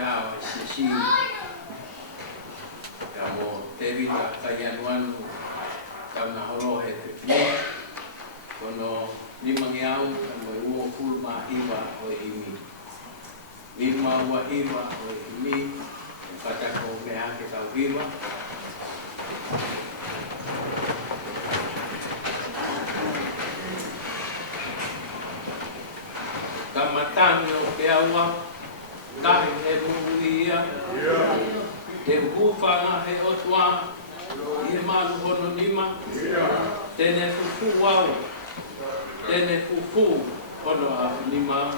ao si ya mo te vita kaianuanu tauna horohe te fia kono lima ngiau mo uo fulu mahiwa o imi lima ua hiwa o imi patako mea ke tau hiwa kamatani o ke aua tahi he muhuia te hufanga he otua i malu hono nima tene fufu wau tene fufu hono a nima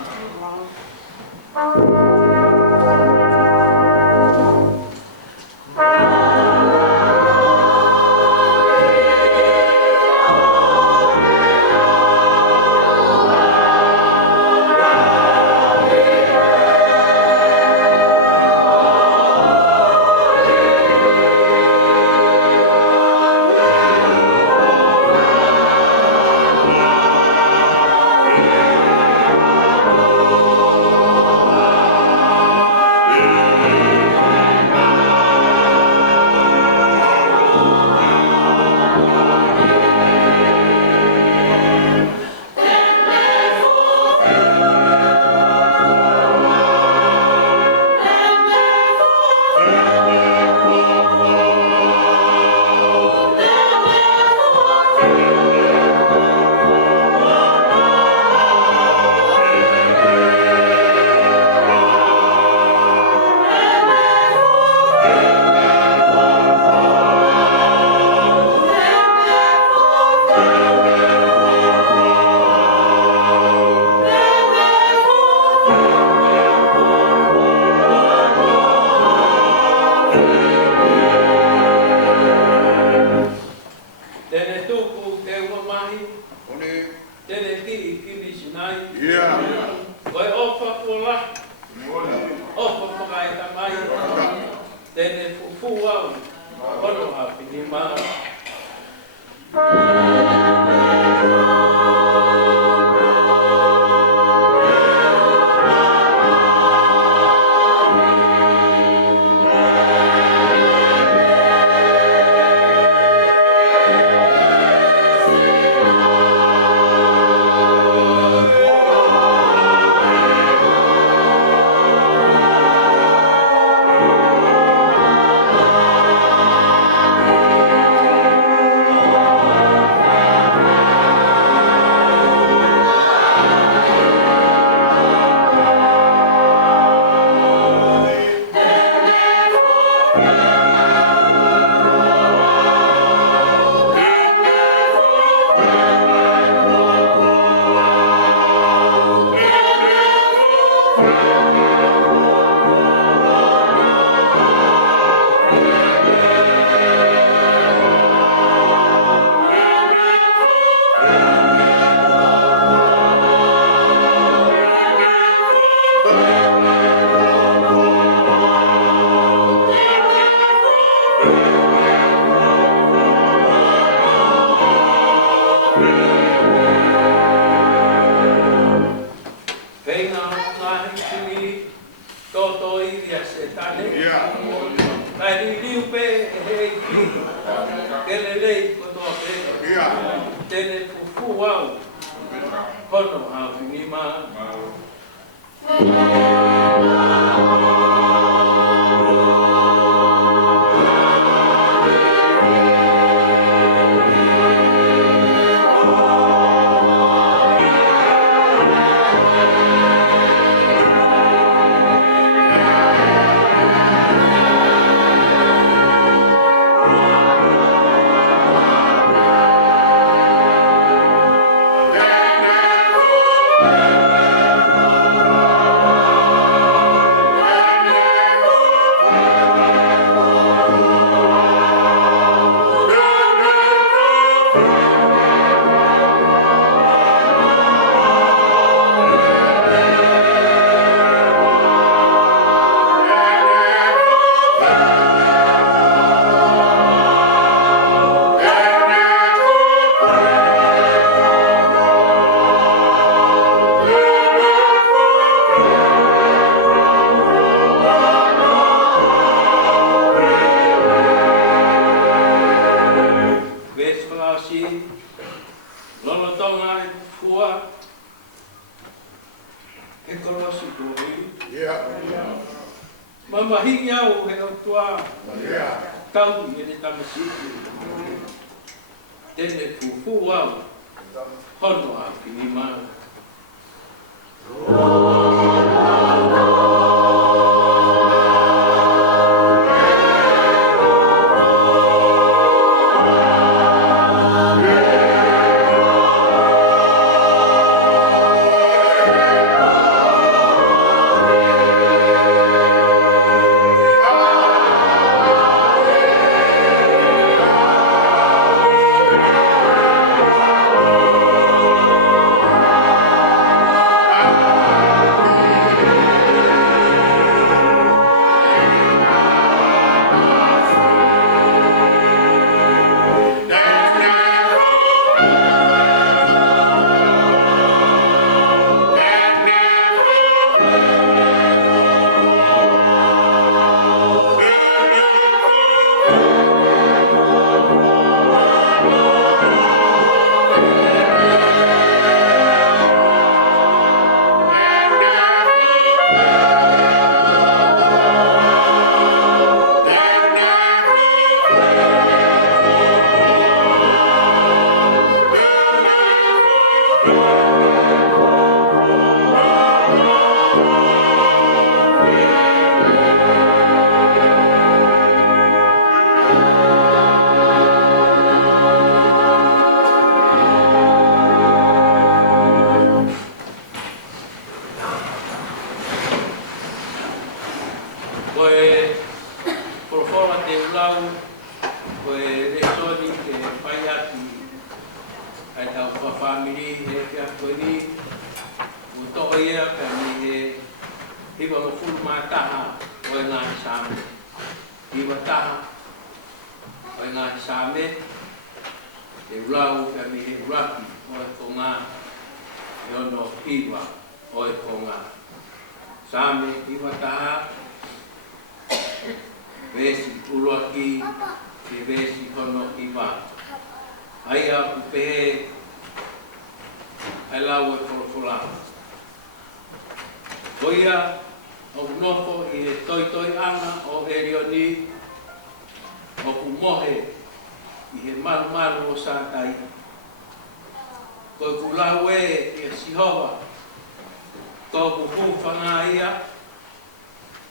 Mamahingi au he o tua tau i ne tamasiki. Tene fufu au hono a kini mau. Koe profora te ulau, koe resoni te whai ati ai tau whawhamiri he kia koe ni o toa ia ka ni he hiwa mo fulu maa taha o e ngā sāme. Hiwa taha o e ngā sāme te ulau ka ni he uraki o e ko ngā e ono hiwa o e ko ngā sāme hiwa taha vesi uruaki te vesi hono i wā. Aia upehe ai lau e wholofola. Koia o unoko i he toi anga o Erioni o kumohe i he maru o sātai. Koe kulau e i a Sihova ko kuhu whanga ia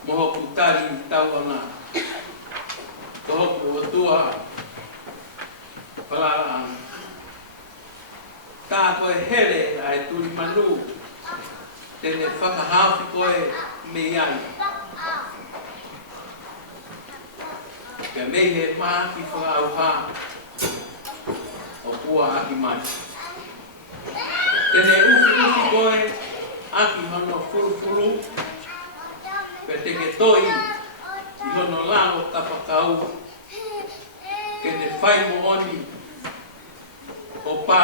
moho kutari tauanga. Kohoku o tua whalaraan. Tā koe here ai turi manu, tene whakahawhi koe me iai. Kia mei he maa ki whakauha o kua aki mai. Tene ufi koe aki hono furu, pe teke toi i hono lango tapakau ke te whai mo oni o pā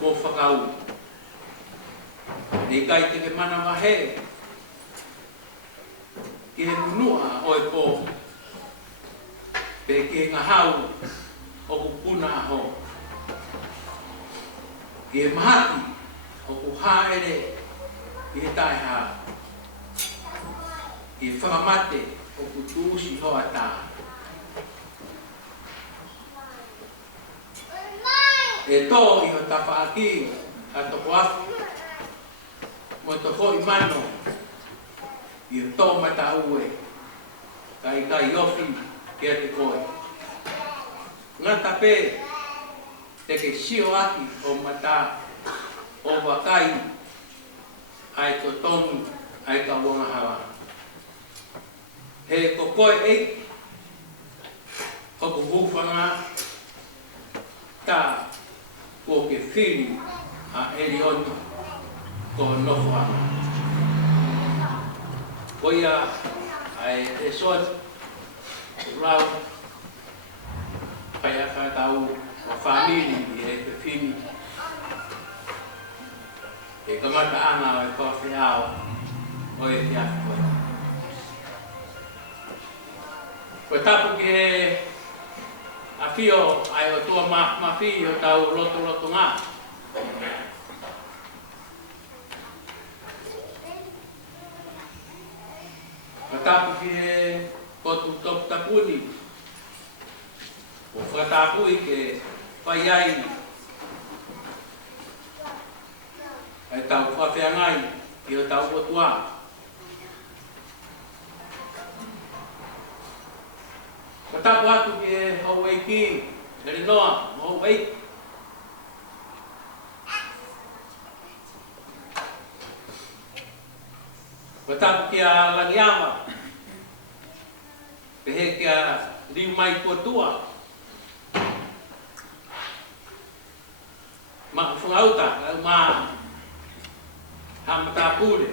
mo whakau. Nei kai te mana wahe ki he nunua o e pō pe ki ngā hau o kupuna aho. Ki he mahati o ku haere ki he tai haa. Ki he whakamate o ku tūsi hoa tā. E tō i ho tawhaaki a toko afu mo toko i mano i o tō mata ue kai ofi kia te koe. Ngā tape te ke sio aki o mata o wakai ai to tonu ai ka wonga hawa. He ko koe e o ku hūwhanga tā ko ke whiri a Erioni ko nofuanga. Koia ai e soat rau pai a whakatau o whamiri i e te whiri. E kamata ana o e kawhi ao o e te afi koe. Koe tapu ki he a whio ai o tua mawhi o tau roto ngā. Watapu ki e kotu top tapuni. O whatapui ke whai ai. Ai tau whawhiangai ki o tau kotua. Watapu atu ki e hau eiki. Nere noa, hau eiki. Watapu ki a Langiama. Pehe ki a riu mai kotua. Ma whungauta, lau ma hamatapure.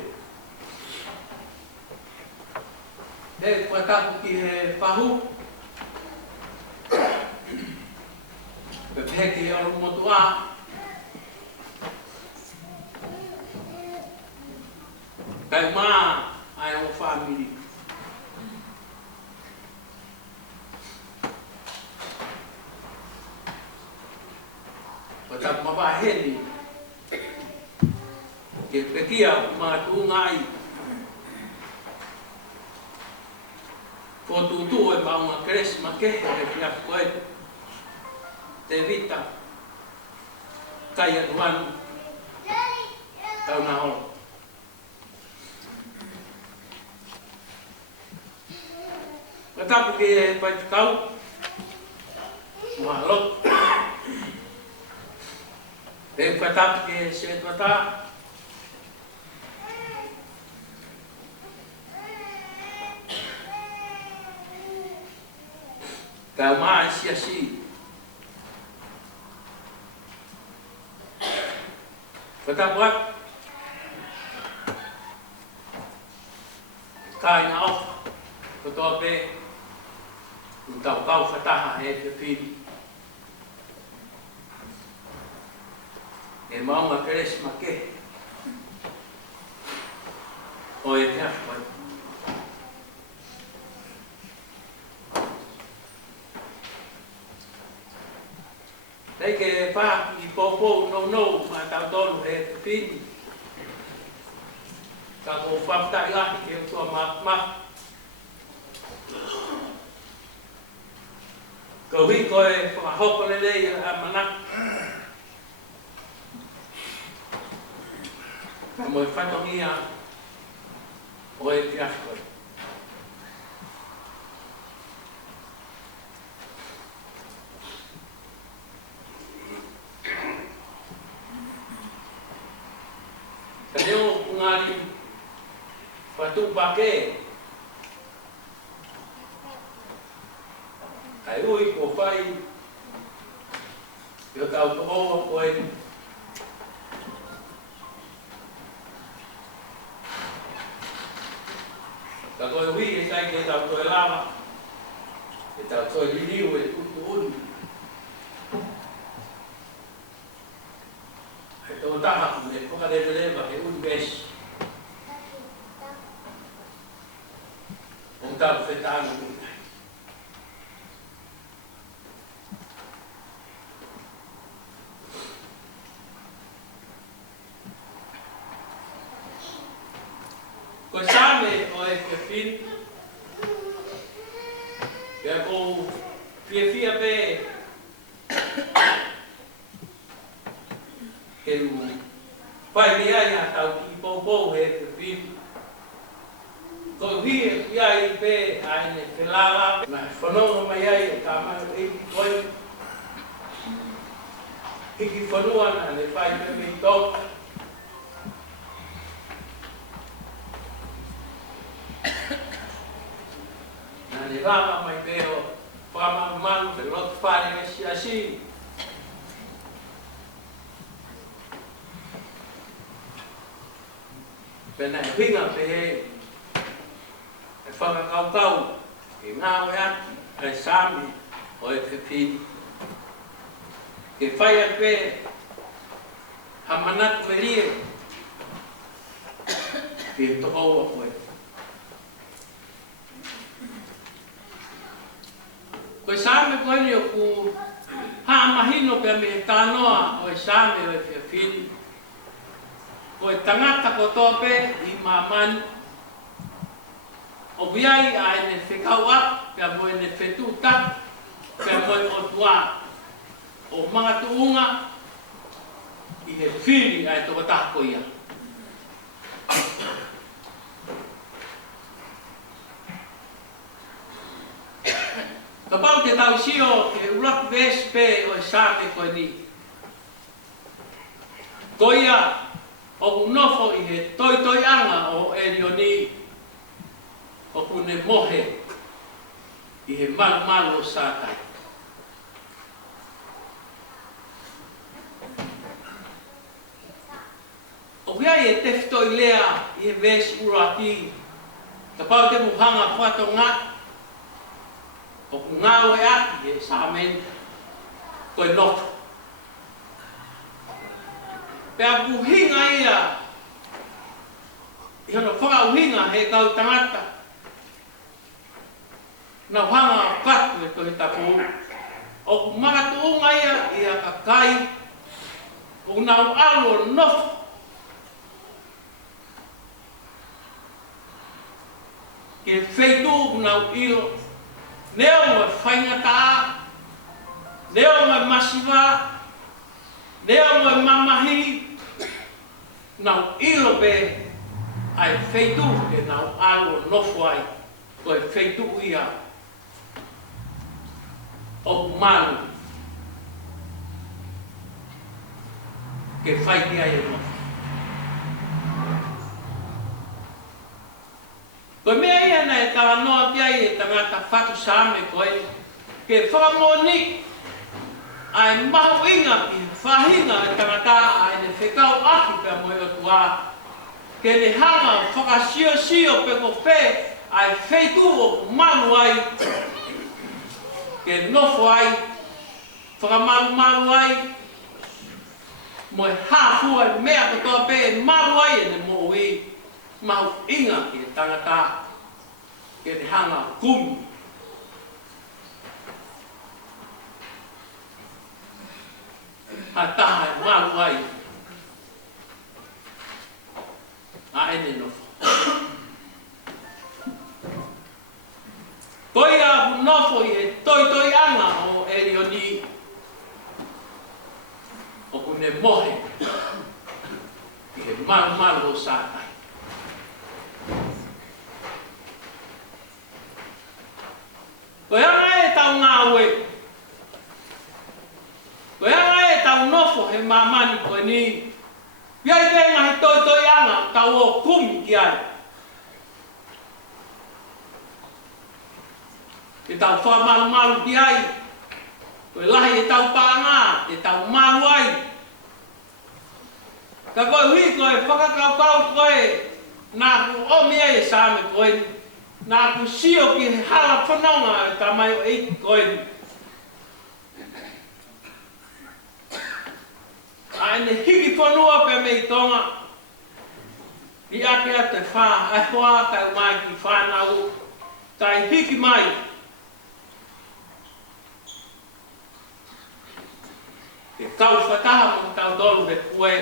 He watapu ki he pahu. Pehe ki oru motua. Kai ma ai o family. Watapu mawaheni. Ke pekia ma tungai. Ko tutu e maunga kres ma kehe e kia koe. Te vita. Kai anuan. Tau na holo. Watapu ki e pai tukau. Mahalot. E watapu ki e se tuata. Kau maa si. Watapu at. Kai na off. Kotoa pe. Tau kau whataha e te whiri. E maunga keres ma ke. O e te awhai. Nei ke wha i pōpō no ma tau tonu e te whiri. Ka ko whaptai ahi ke utua ma. Ko hui koe whakahopa lelei a manak. Ka moe whatongia o e fiasko. Ka neo ngari whatupake. Ai ui ko whai i o tau tohoa koe ka koe hui e tai ke tau toe lava e tau toe liliu e tutu unu e tau taha me whakarelelewa e unu besi o tau whetanu unu. Ko same o e ke fin. Ke ko fia pe. Ke pai ni ai a tau ki po e ke fin. Ko hi ai pe ai ne ke lala na fono mai ai ka ma e koi. Ki fono ana le pai pe mi to. Ni rama mai peo fama manu pe lot fare si asi pena pinga pe e fama kau e ngau ya e sami o e fin ke fai pe hamanat verie ke to o ko Koe same koe ni o ku haa mahino pe me tānoa o e same o e whiawhiri. Koe tangata ko tōpe i mamani. o viai a ene whekau ap, pia mo ene whetu tak, pia mo e o tua o mga tuunga, i he whiri a e toka tako ia. Ka pau te tau sio ke urak vespe o e sāke koe ni. Ko ia o unofo i he toi anga o e rioni o kune mohe i he malu o sātai. O kia i e tefto i lea i he vesi uraki. Ka pau te muhanga whato ngā o ku ngāo e aki e sāmen koe noto. Pea kuhinga ia i hana whakauhinga he kau tangata na hanga patu e tohi tapu. O ku makatuunga ia i a kakai o nau alo noto. Ke wheitu nau ilo neo ma whaingata, neo ma masiwa, neo ma mamahi, nau ilo be ai wheitu e nau alo nofo ai, koe wheitu ia o malu ke whaiti ai e nofo. Koe mea ia na e tawa noa kia i e tangata whatu sāme koe, ke whakamoni ai mahu inga ki whahinga e tangata ai ne whekau aki pia moe o tua, ke ne hanga whakasio pe ko whe ai wheitu o malu ai, ke nofo ai, whakamalu ai, moe hāfu ai mea katoa pe malu ai e ne mo ui. Mahu inga ki e tangata ke ne hanga kumi. Ha taha e malu ai. A ene nofo. Koi a hu nofo i he toi anga o erioni o kune mohe i he malu o sātai. Koe anga e tau ngā ue. Koe anga e tau nofo he mamani koe ni. Piai te ngahi toi anga tau o kumi ki ai. E tau whamalu ki ai. Koe lahi e tau paanga, e tau malu ai. Ka koe hui koe whakakau koe nā ku omi e sāme koe ni. Nā ku sio ki hala whanaunga e tamai o eiki koe ni. A ene hiki whanua pe me i tonga. I ake a te wha, ai hoa kai mai ki whanau. Tai hiki mai. E kau whataha mo tau dolu me kue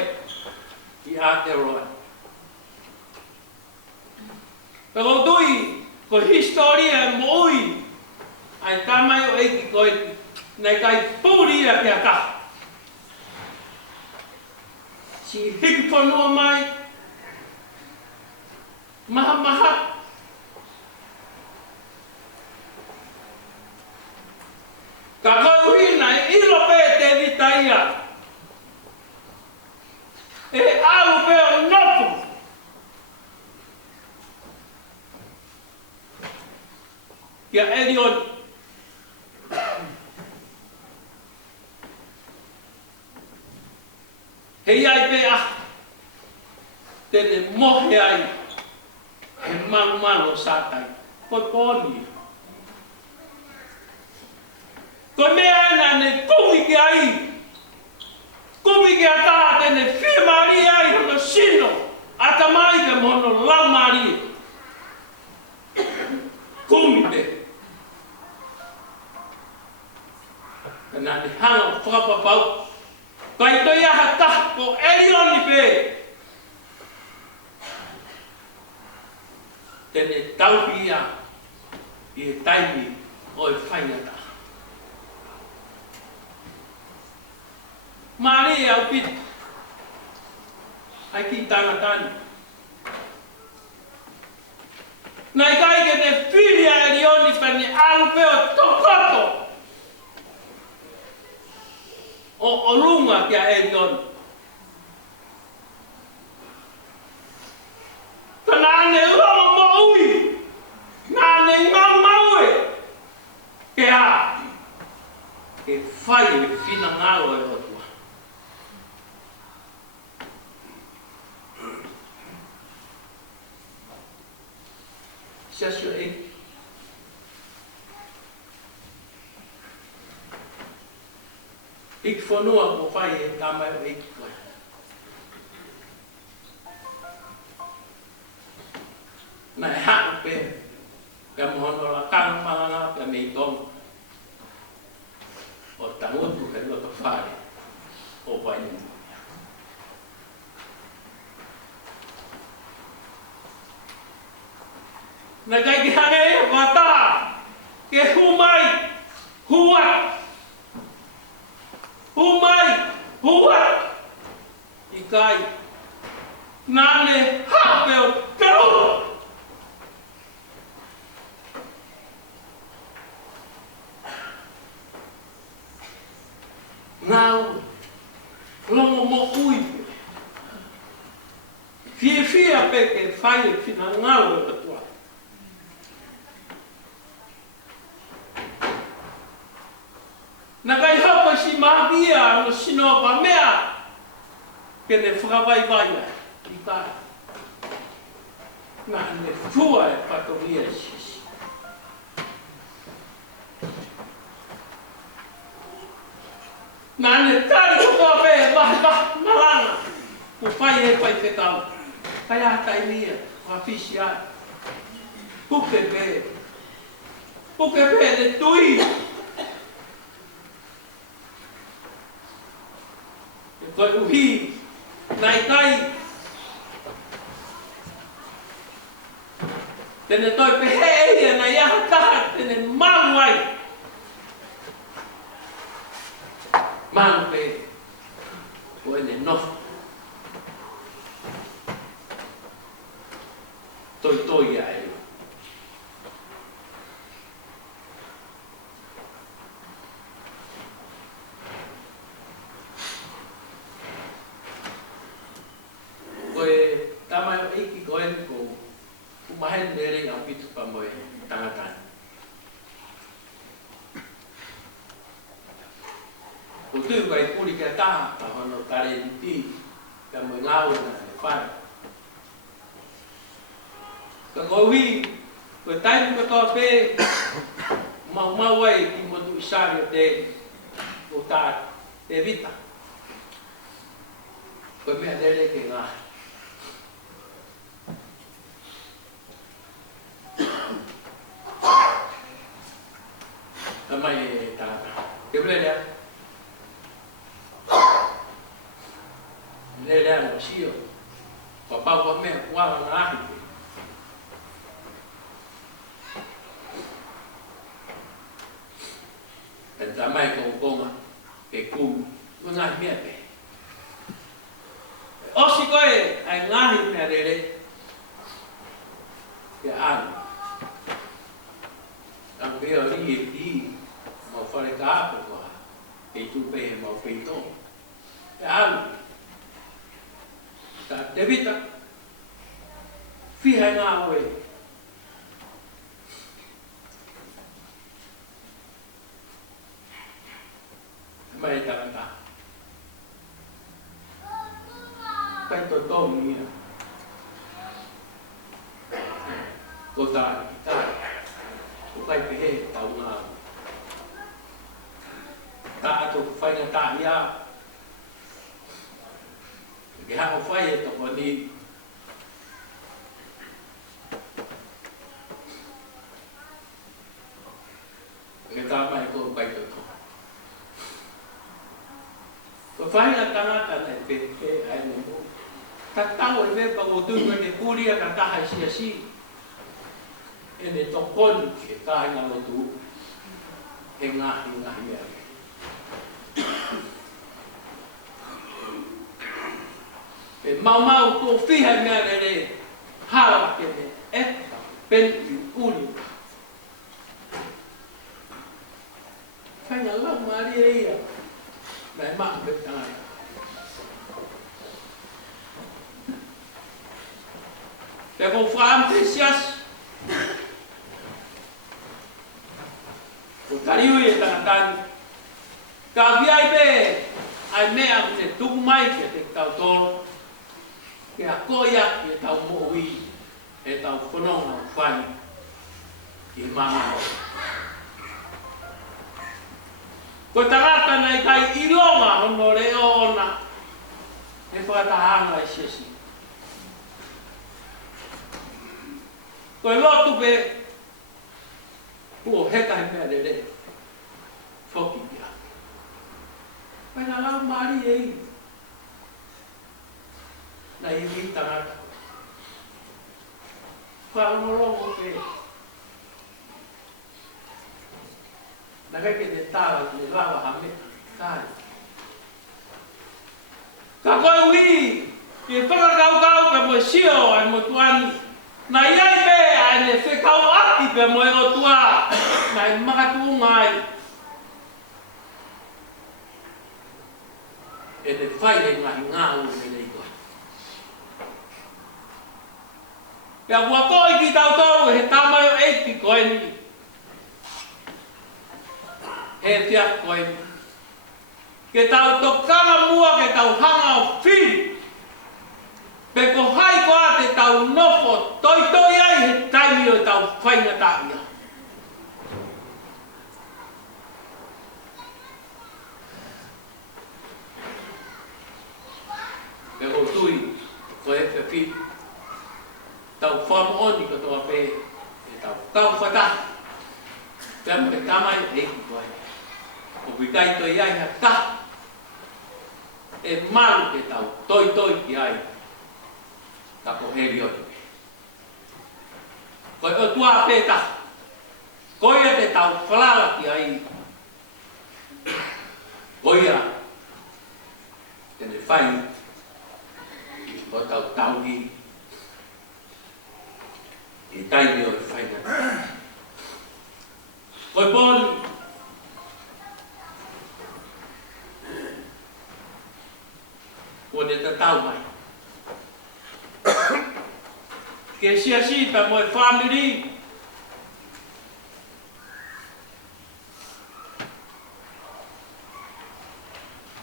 i ake roa. Pero tui, ko historia e moui ai tamai o eiki koe nei kai pūri a kia kaha. Si hiki whanua mai, maha. Ka koe uhina e ilo pe te vita ia. E au pe o nopu. Kia Elion. Hei ai pe a. Tene mohe ai. He malu sātai. Koe pōni. Koe mea ena ne kumi ki ai. Kumi ki a tā tene whia mari ai hono sino. Ata mai ke mono lau mari. Kumi pe. Nā ni hanga whakapapau. Kai toi aha taha ko Elion ni pe. Tene taupi ia i e taimi o e whaingata. Maari au pita. Ai ki tangatani. Nai kai ke te whiria e rioni pani alpe o tokoto. O lunga kia e rioni. Tanane rongo mo ui. Nane mau e. Ke a. Ke whai e whina ngalo e hotua. Siasio e. Ik whanua mo whai e tamai o iki koe. Na e haka pe. Ka mohono la kanga malanga pe me i tonga. O tangotu he loto whai. O wai ni. Na kai ki hange e wata. Ke humai. Huat. Humai. Huat. I kai. Nane hape o karuru. Ngau. Longo mo ui. Fia pe ke whai e whina ngau e atua. Na kai hapa si magia no sino pa mea ke ne whakawai vai i kai. Na ne fua e patoria sisi. Na ne tari kua pe malanga. Ko whai e pai te tau. Kai a tai nia, a fisi ai. Puke pe. Puke pe ne tui. Koe uhi, nai kai. Tene toi pehe eia na iaha taha, tene mau ai. Mau pe, koe ne nofu. Toi ai. Tamai o iki koe ko umahen nere au pitu pa moe tangatani. Ko tū kai kuri kia taha pa hono tare niti ka moe ngau na e whare. Ka kohi, koe tainu katoa pe mau ai ki motu isari o te o tā te vita. Koe mea nere ke ngā. Mai e tata. Ke ble lea? Le lea no sio. Papau pa mea kuala na ahi. E tamai konga e kum. Ngahi mea pe. Osi koe ai ngahi mea lele. Ke anu. Ang kaya li mau whare ka apa koha. Kei tūpehe mau whito. Ke alu. Ta te vita. Whihai ngā oe. Mai tangata. Pai to tomi ia. Ko tai. Pai pehe tau ngā. Tā atu whainga tā ia. Ke hako whai e toko ni. Ke tā mai ko pai toko. Ko whainga tangata nei pehe ai nemo. Ta tau e vepa o tūnga ne kuria ka taha si. e ne tokoni e kāinga lotu he ngahi ia. E mau tō whiha mea re hawa ke me e pen i uni. Whainga lau maari e ia, mai maa me tāia. Te ko whaam te sias, ko tariui e tangatani, ka viai pe ai mea te tuku mai ke te tau tōro, ke a koia ke tau mo'i e tau whanonga whani i mana. Ko tangata nei kai ilonga hono re ona e whakatahanga i sesi. Ko e lotu pe kua heka he mea re re whoki ki ake. Whaina lau maari e i. Na i mi tangata. Whaonorongo pe. Na kai ke te tāra te rawa ha mea. Kāi. Ka koe ui. I e whakakaukau pe mo sio ai mo tuani. Na iai pe ai ne whekau ati pe mo e o tua. Na i makatu ngai. E te whaile ngahi ngāu me nei koe. Pea kua koi ki tau toru he tamai o eiti koe ni. He fiak koe ni. Ke tau tokanga mua ke tau hanga o whiri. Pe ko hai koa te tau nofo toi ai he taimi o tau whainga tāia. Pe ko tui ko e whiri. Tau whamooni ko toa pe e tau kau whata. Pea mo e tamai e ki koe. O wikai toi ai ha ta. E maru ke tau toi ki ai. Ta ko heri o te. Koe o tua peta. Koe te tau whalala ki ai. Koe a. Tene whai. O tau tauhi. I taimi o e whaina. Koe pōni. Ko ne ta tau mai. Ke si pa mo e family.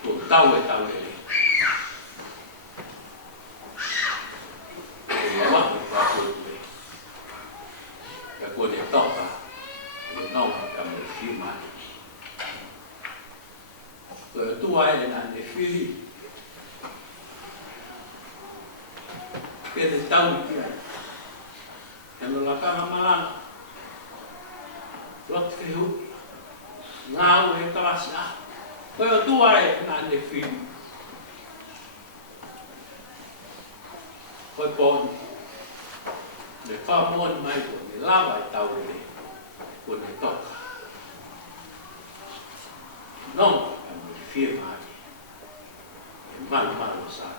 Ko tau e tau e. E wa me pa ko e. Ka ko ne toka. E no ka mo e firma. Ko tua e na ne fili. Pede tau ki ai. E no la kama malanga. Lot whihu. Ngau e kalasi a. Koe o tua e na ne whihu. Koe pōni. Me whamoni mai ko ne lawa e tau e. Ko ne toka. Non, e mo e whihu mai. E manu sa.